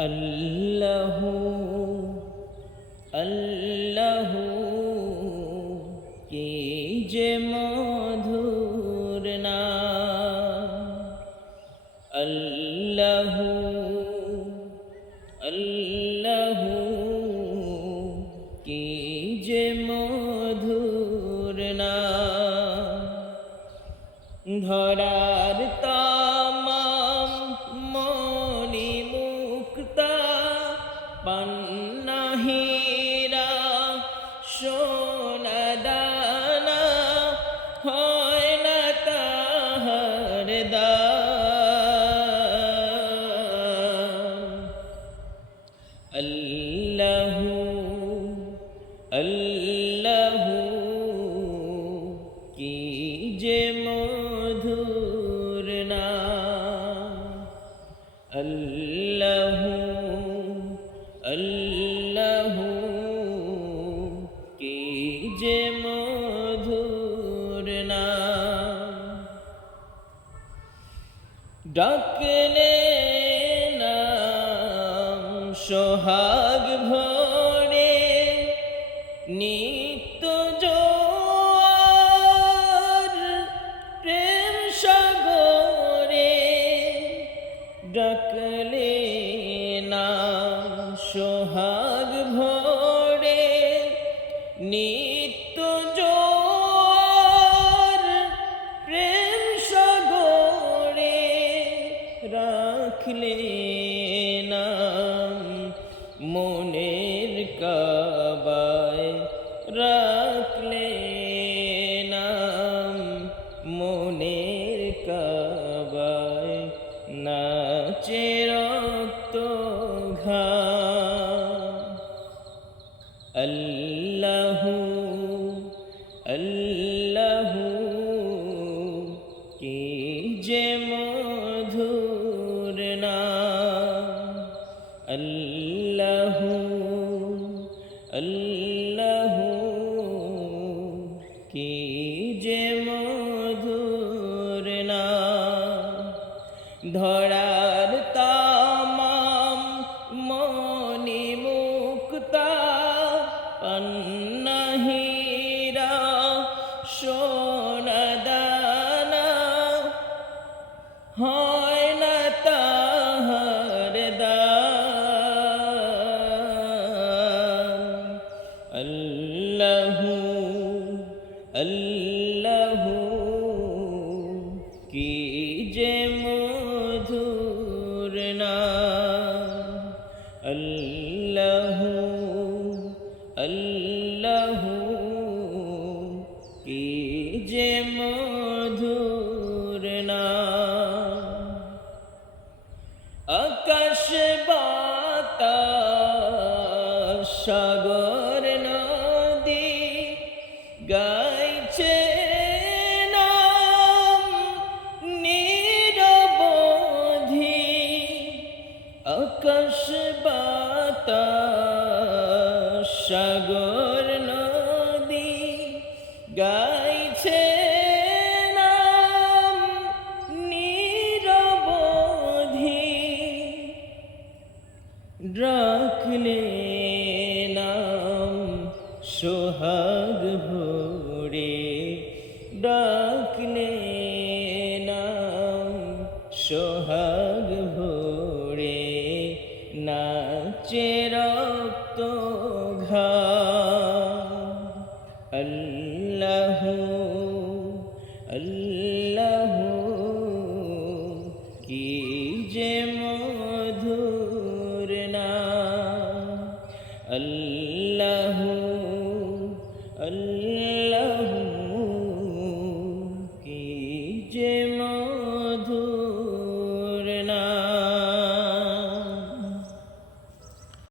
আল্লাহ আল্লাহ কি যে মধুর নাম। আল্লাহ আল্লাহ কি যে মধুর নাম। ধরার তামাম পান্নাহীরা সোনা দানা হয় না তাহার দাম। আল্লাহ আল্লাহ কি যে মধুর নাম। আল্লাহ ডাকলে নাম সোহাগ ভরে নিত্য জোয়ার প্রেম সাগরে ডাকলে নাম সোহাগ ভরে নিত্য রাখলে নাম মনের কাবায় রাখলে নাম মনের কাবায় নাচে রক্ত ঘাম আল্লাহ আল্লাহ ধরার তামাম মনি মুক্তা পন্নহীরা সোনা দানা হয় না তাহার দাম আল্লাহ আল্লাহ যে মধুর নাম। আকাশ বাতাস সাগর নদী গাইছে নাম নিরবধি। আকাশ বাতাস সাগর সোহাগ ভোরে ডাকলে নাম সোহাগ ভোরে নাচে রক্ত ঘা আল্লাহ আল্লাহ